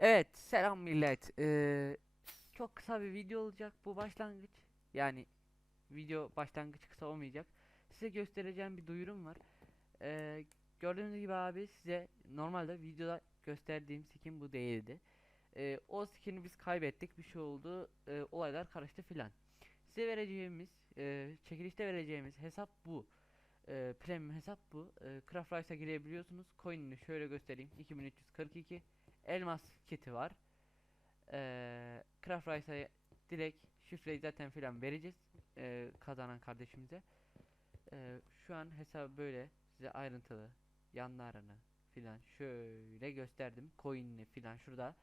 Evet, selam millet. Ee, çok kısa bir video olacak bu başlangıç. Yani video başlangıç kısa olmayacak. Size göstereceğim bir duyurum var. Ee, gördüğünüz gibi abi size normalde videoda gösterdiğim skin bu değildi. Ee, o skin'i biz kaybettik, bir şey oldu, ee, olaylar karıştı filan. Size vereceğimiz, e, çekilişte vereceğimiz hesap bu. Ee, premium hesap bu. Ee, Craft Rice'a girebiliyorsunuz. Coin'ini şöyle göstereyim. 2342 elmas kiti var. Ee, Craft Rice'a direkt şifreyi zaten filan vereceğiz ee, kazanan kardeşimize. Ee, şu an hesabı böyle size ayrıntılı yanlarını filan şöyle gösterdim. Coin'ini filan şurada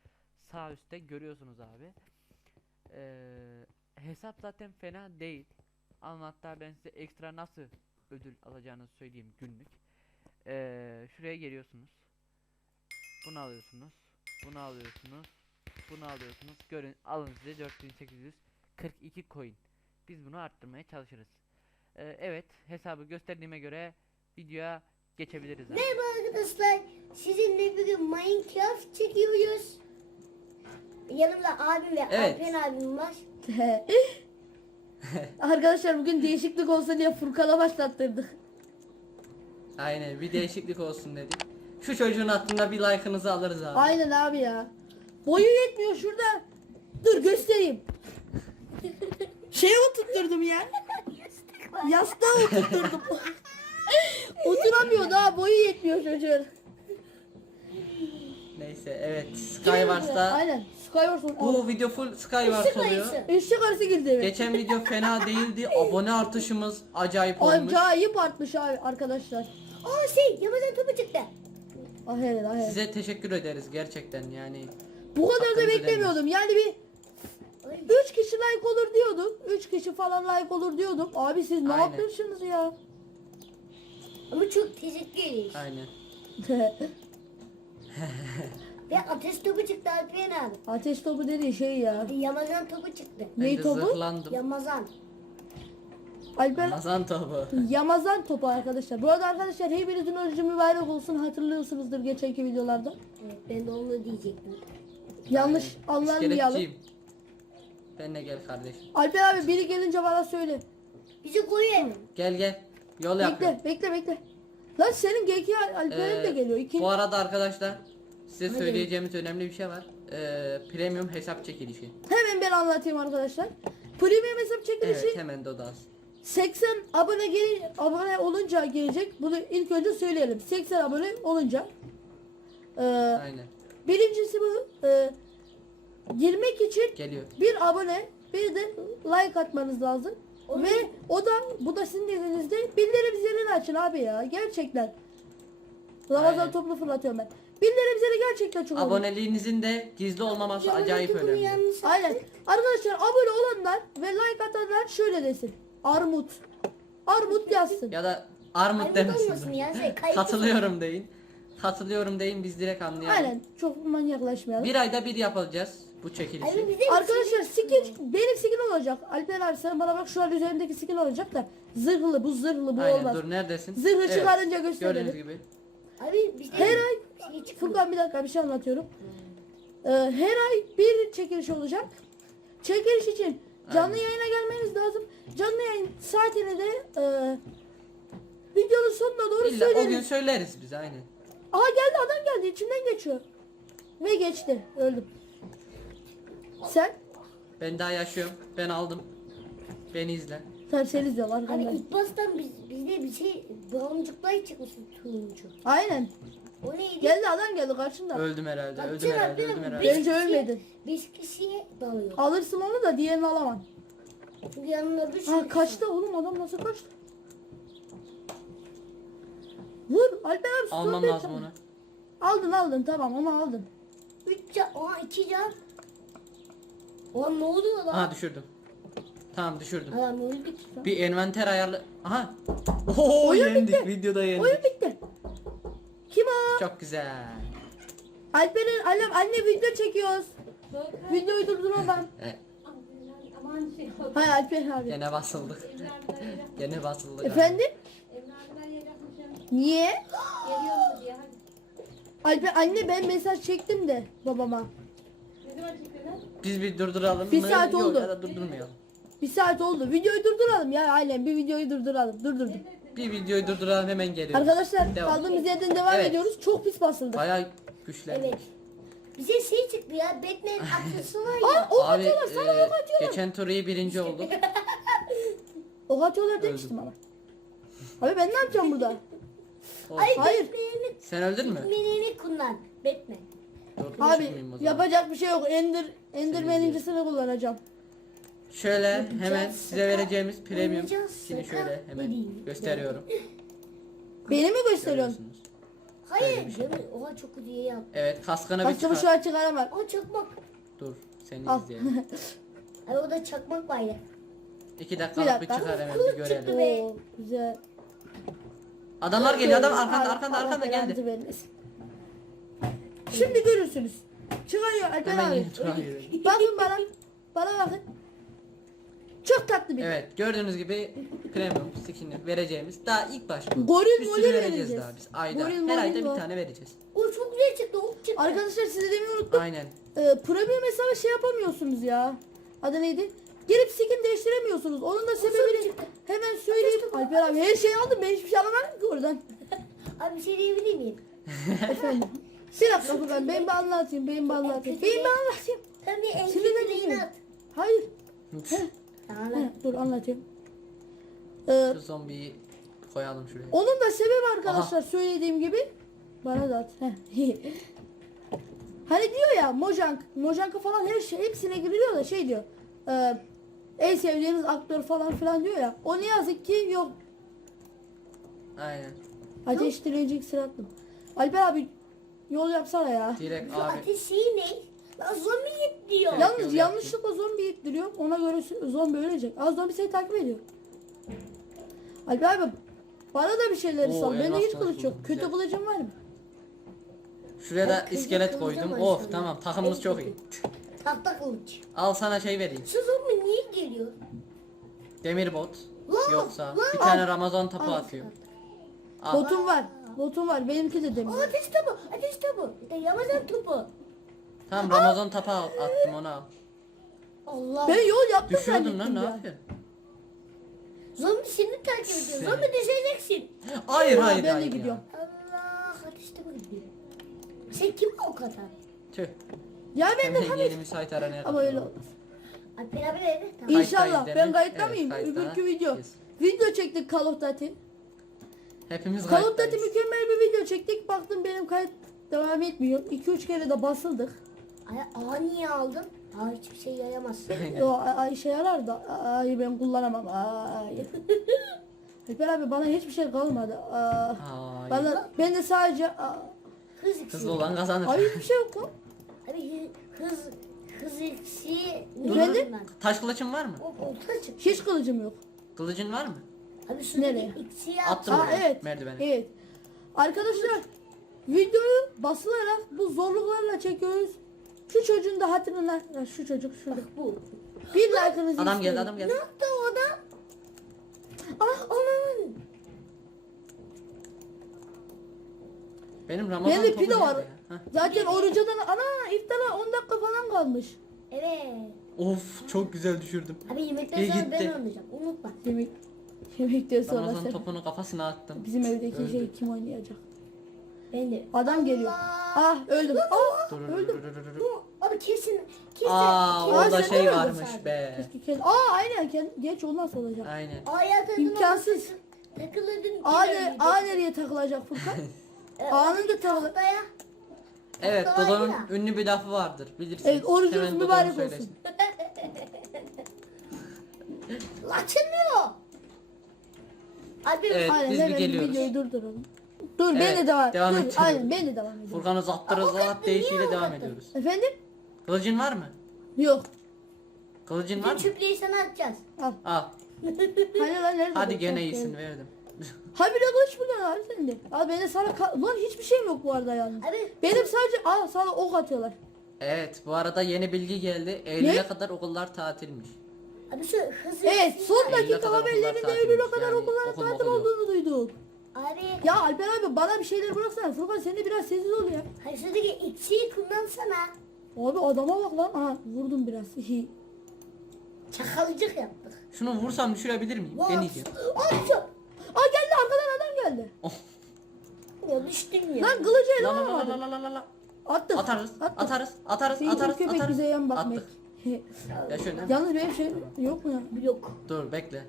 sağ üstte görüyorsunuz abi. Ee, hesap zaten fena değil. Ama ben size ekstra nasıl ödül alacağınızı söyleyeyim günlük. Ee, şuraya geliyorsunuz. Bunu alıyorsunuz. Bunu alıyorsunuz. Bunu alıyorsunuz. Görün alın size 4842 coin. Biz bunu arttırmaya çalışırız. Ee, evet hesabı gösterdiğime göre videoya geçebiliriz. abi. Merhaba arkadaşlar. Sizinle bugün Minecraft çekiyoruz. Yanımda abim ve Evet. Alpen abim var. Arkadaşlar bugün değişiklik olsun diye Furkan'a başlattırdık. Aynen bir değişiklik olsun dedik. Şu çocuğun hakkında bir like'ınızı alırız abi. Aynen abi ya. Boyu yetmiyor şurada. Dur göstereyim. Şeye oturtturdum ya. Yastığa oturtturdum. Oturamıyor daha boyu yetmiyor çocuğun. Neyse evet Skywars'ta Aynen. Skywars bu video full Skywars Işık oluyor. ayısı. Eşek arısı girdi eve. Geçen video fena değildi. Abone artışımız acayip olmuş. Acayip artmış abi arkadaşlar. Aa şey Yamazan topu çıktı. Ah evet ah evet. Size teşekkür ederiz gerçekten yani. Bu kadar da hakkınızı beklemiyordum. Yani bir Ay, 3 kişi like olur diyordum. 3 kişi falan like olur diyordum. Abi siz ne Aynen. yapıyorsunuz ya? Ama çok teşekkür ederiz. Aynen. Ve ateş topu çıktı Alpen abi. Ateş topu dediği şey ya. Yamazan topu çıktı. Ben de topu? zırhlandım. Yamazan. Alper Ramazan topu. Yamazan topu arkadaşlar. Bu arada arkadaşlar hepinizin orucu mübarek olsun. Hatırlıyorsunuzdur geçenki videolarda. Evet ben de onu diyecektim. Yanlış anlarmayalım. İskeletçiyim. Benle gel kardeşim. Alper abi biri gelince bana söyle. Bizi koyun. Gel gel. Yol yapıyorum. Bekle bekle bekle. Lan senin GK Alper'in de Ee, geliyor. İki... Bu arada arkadaşlar size Hadi. söyleyeceğimiz önemli bir şey var. Ee, premium hesap çekilişi. Hemen ben anlatayım arkadaşlar. Premium hesap çekilişi Evet hemen Dodas. 80 abone gel abone olunca gelecek. Bunu ilk önce söyleyelim. 80 abone olunca. Ee, Aynen. birincisi bu. Ee, girmek için Geliyor. bir abone bir de like atmanız lazım. Ve o da bu da sizin elinizde bildirim zilini açın abi ya gerçekten. Ramazan Aynen. toplu fırlatıyorum ben. Bildirim zili gerçekten çok önemli. Aboneliğinizin de gizli olmaması acayip önemli. Aynen. Arkadaşlar abone olanlar ve like atanlar şöyle desin. Armut. Armut yazsın. Ya da armut Armut demesin. ya, şey, kayıp- Katılıyorum deyin. Katılıyorum deyin biz direkt anlayalım. Aynen. Çok manyaklaşmayalım. Bir ayda bir yapacağız bu çekilişi. Bize Arkadaşlar skin benim skin olacak. Alper abi sen bana bak şu an üzerimdeki skin olacak da zırhlı bu zırhlı bu Aynen olmaz. dur neredesin? Zırhı çıkarınca gösterelim. Gördüğünüz gibi. Abi bize Her ay şey çıkıyor. Furkan bir dakika bir şey anlatıyorum. Ee, her ay bir çekiliş olacak. Çekiliş için canlı Aynen. yayına gelmeniz lazım. Canlı yayın saatini de e, videonun sonuna doğru İlla o gün söyleriz. söyleriz biz aynen. Aha geldi adam geldi içimden geçiyor. Ve geçti. Öldüm. Sen? Ben daha yaşıyorum. Ben aldım. Beni izle. Terseniz izliyorum Abi arkamdan. ilk baştan biz, bizde bir şey baloncuklar çıkmış turuncu. Aynen. O neydi? Geldi adam geldi karşımda. Öldüm herhalde. Bak, Öldüm Ceren, herhalde. benim Öldüm herhalde. Bence ölmedin. Beş kişiye dalıyor. Alırsın onu da diğerini alamam. Çünkü yanında bir Ha kaçtı oğlum adam nasıl kaçtı? Vur Alper abi Almam stop lazım et. onu. Aldın aldın tamam onu aldın. Üç can, oha iki can. Oğlum ne oluyor lan? Aha düşürdüm. Tamam düşürdüm. Adam öldük. Bir envanter ayarlı. Aha. Oo Oyun yendik. bitti. Videoda yendik. Oyun bitti. Çok güzel. Alper'in annem anne video çekiyoruz. Videoyu şey oldu. Hay Alper abi. gene basıldık. gene basıldık. Efendim? Niye? Alper anne ben mesaj çektim de babama. Biz bir durduralım Bir mı? saat Yok, oldu. Ya da durdurmayalım. Bir saat oldu. Videoyu durduralım ya aynen bir videoyu durduralım. Durdurdum. Bir videoyu durduralım hemen geliyoruz. Arkadaşlar Devam. kaldığımız yerden devam Evet. ediyoruz. Çok pis basıldı. Bayağı güçlendik. Evet. Bize şey çıktı ya. Batman aksesuarı var ya. Aa ok Abi atıyorlar sana e, ok atıyorlar. geçen tur iyi birinci olduk. Ok atıyorlar demiştim ama. Abi ben ne yapacağım burada? Ay Hayır. Sen öldün mü? Batman'ini kullan. Batman. Dur, Abi o zaman. yapacak bir şey yok. Ender Enderman Seni incisini kullanacağım. Şöyle hemen size vereceğimiz premium skin'i şöyle hemen gösteriyorum. Beni mi gösteriyorsun? Görüyorsunuz. Hayır. Şey. Oha çok iyi yap. Evet kaskını bir Kaskımı şu çıkar. an çıkaramam. O çakmak. Dur seni Al. izleyelim. Ay o da çakmak var ya. İki dakikalık bir dakika. çıkar hemen bir görelim. be. Oo, güzel. Adamlar geliyor adam arkanda arkanda arkanda geldi. Şimdi görürsünüz. Çıkarıyor Alper Hemen abi. Bakın bana. Bana bakın. Çok tatlı bir. Evet gördüğünüz gibi premium skin'i vereceğimiz daha ilk baş bu. Goril Bir sürü vereceğiz vereceğiz. daha biz. Ayda. Goril Her molil ayda bir var. tane vereceğiz. O çok güzel çıktı. Ok çıktı. Arkadaşlar size demeyi unuttum. Aynen. Ee, premium hesabı şey yapamıyorsunuz ya. Adı neydi? Gelip skin değiştiremiyorsunuz. Onun da sebebini çıktı? hemen söyleyeyim. Alper abi her şeyi aldım. Ben hiçbir şey alamadım ki oradan. Abi bir şey diyebilir miyim? Efendim. Bir dakika Furkan ben bir anlatayım. Ben bir anlatayım. Ben bir anlatayım. Sen bir en Sinirlendim kötülerini mi? at. Hayır. Tamam. Dur anlatayım. Ee, Şu zombiyi koyalım şuraya. onun da sebebi arkadaşlar söylediğim gibi bana da at. Heh. hani diyor ya Mojang, Mojang'a falan her şey hepsine giriliyor da şey diyor. E, en sevdiğiniz aktör falan filan diyor ya. O ne yazık ki yok. Aynen. Ateş direnci iksir attım. Alper abi yol yapsana ya. Direkt Şu abi. ateş şeyi ne? Zombi git diyor. Yalnız yol yanlışlıkla zombi ittiriyor. Ona göre zombi ölecek. Az zombi seni takip ediyor. Alper abi bana da bir şeyler Oo, sal. Bende elmas hiç kılıç kılıç yok. buldum, Kötü güzel. kılıcım var mı? Şuraya da kızı iskelet koydum. var Of tamam takımımız En çok iyi. Tahta kılıç. Al sana şey vereyim. Şu zombi niye geliyor? Demir bot. Lan, Yoksa lan. bir tane Ramazan tapu Al. atıyor. Al. Botum var. Botum var. Benimki de demir. Ateş topu. Ateş topu. Bir de Ramazan topu. Tamam Ramazan tapu al- attım onu al. Allah. Ben yol yaptım Düşüyordun lan zannettim ne ya. yapıyorsun? Zombi seni takip ediyor. Sen- Zombi düşeceksin. Hayır Ha, hayır ben de hayır. ya. gidiyorum. Allah ateş topu gidiyor. Sen kim o kadar? Tüh. Ya ben de Hemen hani yeni müsait aranaya ama öyle olmaz. Ay beraber evde. Tamam. İnşallah. Ben mi? kayıtta mıyım? Öbürkü video. Yes. Video çektik Call of Duty. Hepimiz Call of Duty kayıttayız. mükemmel bir video çektik. Baktım benim kayıt devam etmiyor. 2-3 kere de basıldık. Ay, aa niye aldın? Aa hiçbir şey yayamazsın. Aynen. O ay işe yarar da ay ben kullanamam. Ay. Alper abi bana hiçbir şey kalmadı. Aa, Hayır. bana ben de sadece aa, Hız iksiri. Hızlı olan kazanır. ay hiçbir şey yok lan. Abi hı- hız hız iksiri. Efendim? Ben. Taş kılıçın var mı? O olta çık. Hiç kılıcım yok. Kılıcın var mı? Abi şu Nereye? iksiri Attım Aa evet. merdivene. Evet. Arkadaşlar videoyu basılarak bu zorluklarla çekiyoruz. Şu çocuğun da hatırına ya şu çocuk şurada. Bu. Bir like'ınızı Adam geldi adam Ne geldi. yaptı o da? Ah aman. Benim Ramazan Bende topu pide var. ya? Zaten orucadan ana iftara 10 dakika falan kalmış. Evet. Of çok güzel düşürdüm. Abi yemekten İyi sonra ben gitti. oynayacağım. Unutma. Yemek yemekten sonra Ramazan sen. topunu kafasına attım. Bizim evdeki Öldü. şey kim oynayacak? Ben de. Adam geliyor. Ah öldüm. Ah Dur, dur, öldüm. dur, dur, dur, dur. Bu abi kesin kesin. Aa kesin- orada şey varmış be. Keşke kend- Aa aynen kend- geç olmaz olacak. Aynen. A'ya takılma. İmkansız. Takıldın. A, ne, A nereye takılacak Furkan? A'nın da takılı. Evet var Dodo'nun ya. ünlü bir lafı vardır bilirsiniz. Evet orucunuz Hemen Dodo'nun mübarek söylesin. olsun. Açılmıyor. Abi Evet. Aynen biz bir hemen geliyoruz. videoyu durduralım. Dur ben Evet, de devam, devam dur. Aynen ben de devam ediyorum. Furkan uzattırız uzat deyişiyle devam ediyoruz. Efendim? Kılıcın var mı? Yok. Kılıcın var mı? çöpleri sana atacağız. Al. Al. Hani lan nerede? Hadi gene iyisin verdim. Ha bir de kılıç burada abi sende. Abi ben de sana ka- lan hiçbir şeyim yok bu arada yalnız. Abi Benim sadece aa sana ok atıyorlar. Evet bu arada yeni bilgi geldi. Eylül'e Ne? kadar okullar tatilmiş. abi şu hızlı. Evet son Eylül'e dakika kadar haberlerinde okullar Eylül'e tatilmiş. kadar Yani okulların okul tatil okul yok. olduğunu duyduk. Abi. Ya Alper abi bana bir şeyler bıraksana. Furkan sen de biraz sessiz ol ya. Hayır şuradaki iksiri kullansana. Abi adama bak lan. Aha vurdum biraz. Hi. Çakalcık yaptık. Şunu vursam düşürebilir miyim? Deneyeceğim. Atça. Aa geldi arkadan adam geldi. Ya düştüm ya. Lan kılıcı ele La la la la alamadı. la la la la. Attım. Atarız, Attım. atarız, atarız, Seyit'in atarız, köpek atarız. bize yan bakmak. Attık. Ya şöyle. Yalnız benim şey yok mu ya? Yok. Dur bekle.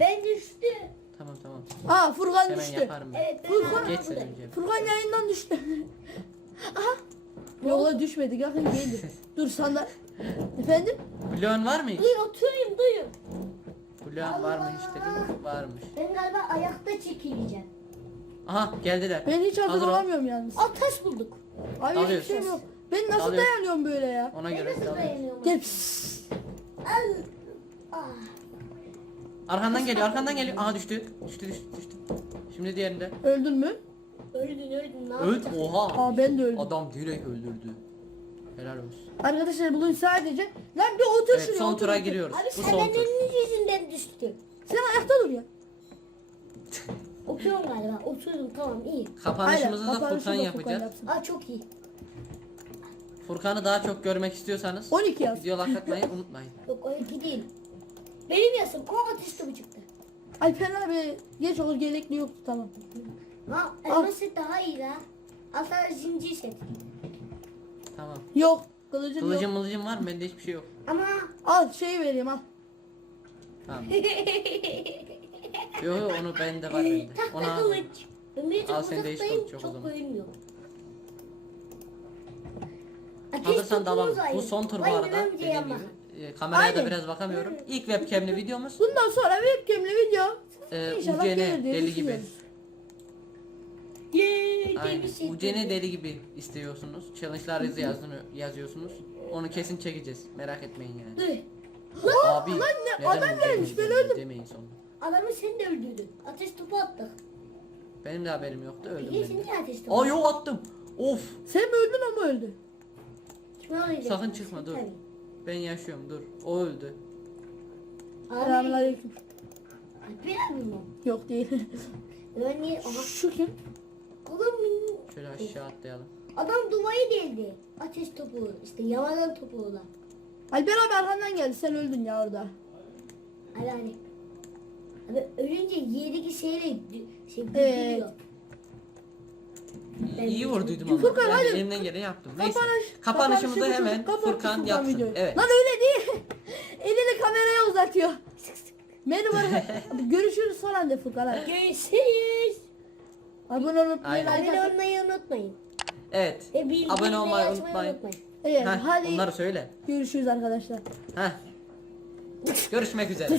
Ben düştüm. Tamam tamam. Aa Furkan Hemen düştü. yaparım ben. Evet ben Furkan- Geç Geç sen önce. Furkan yayından düştü. Aha. Yola düşmedi. Yakın geldi. Dur sana. Efendim? Bloğun var mı hiç? Duy oturayım duyun. Bloğun var mı hiç dedim. Varmış. Ben galiba ayakta çekileceğim. Aha geldiler. Ben hiç hazır Hazır ol. olamıyorum yalnız. Al taş bulduk. Abi hiçbir Dalıyorsun. şeyim yok. Ben nasıl dayanıyorum böyle ya? Ona Ben göre nasıl dayanıyorum? Gel. pss. Al. Ah. Arkandan geliyor, arkandan geliyor. Aha düştü. Düştü, düştü, düştü. Şimdi diğerinde. Öldün mü? Öldün öldün ne Öl. yapacaksın? Oha. Aa ben de öldüm. Adam direkt öldürdü. Helal olsun. Arkadaşlar bugün sadece lan bir otur Evet şuraya. son otur, tura otur. giriyoruz. Abi Bu sen son tur. elinin yüzünden düştün. Sen ayakta dur ya. Oturuyorum galiba. Oturdum tamam iyi. Kapanışımızı da kapanışı Furkan da yapacağız. yapsın. Aa çok iyi. Furkan'ı daha çok görmek istiyorsanız 12 yaz. video like atmayı unutmayın. Yok o iki değil. Benim yasım kol ateşte bu çıktı. Alper abi geç olur gerekli yoktu tamam. Al. elma set daha iyi la. Al sana zincir set. Tamam. Yok. Kılıcım, Kılıcım yok. mılıcım var mı? Bende hiçbir şey yok. Ama Al şeyi vereyim al. Tamam. Yo yo onu bende var bende. tahta Ona kılıç. Bir Al çok sen de hiç uzaktayım kılıç yok o çok zaman. Ateş Hazırsan topumuz dalalım. Bu son tur bu Vay arada. Dediğim gibi. E, kameraya da Aynen. biraz bakamıyorum. İlk webcam'li videomuz. Bundan sonra webcam'li video. E, İnşallah gelir UCN diye deli gibi. düşünüyoruz. Aynen. set. UCN deli gibi istiyorsunuz. Challenge'lar yazı yazdığını yazıyorsunuz. Onu kesin çekeceğiz. Merak etmeyin yani. Dur. Abi lan ne- neden adam gelmiş, ben öldüm. Demeyin sonra. Adamı sen de öldürdün. Ateş topu attık. Benim de haberim yoktu öldüm Peki ben de. niye ateş topu? Aa yo attım. Of. Sen mi öldün mu öldü? Kime öldürdün? Sakın çıkma, dur. Tabii. Ben yaşıyorum dur. O öldü. Selamünaleyküm. Alper abi mi? Yok değil. Ben niye? Aha. Şu kim? Adam, Şöyle aşağı atlayalım. adam duvarı deldi. Ateş topu. İşte yamadan topu olan. Alper abi arkandan geldi sen öldün ya orada. Abi hani. Abi ölünce yerdeki şeyle şey Evet. büyüyor. İyi de- vurduydum ama. Furkan, Yani hadi. elimden geleni yaptım. Neyse. Kapanış. Kapanışımızı kapanışı hemen. Kapat Furkan Furkan yapsın. videoyu. Evet. Lan öyle değil. Elini kameraya uzatıyor. Merhaba. Görüşürüz son anda Furkan abi. Görüşürüz. Abone olup Abone olmayı unutmayın. Evet. Ve bildirimleri Abone olmayı unutmayın. unutmayın. Evet, Heh, hadi onları söyle. görüşürüz arkadaşlar. Heh. Görüşmek üzere.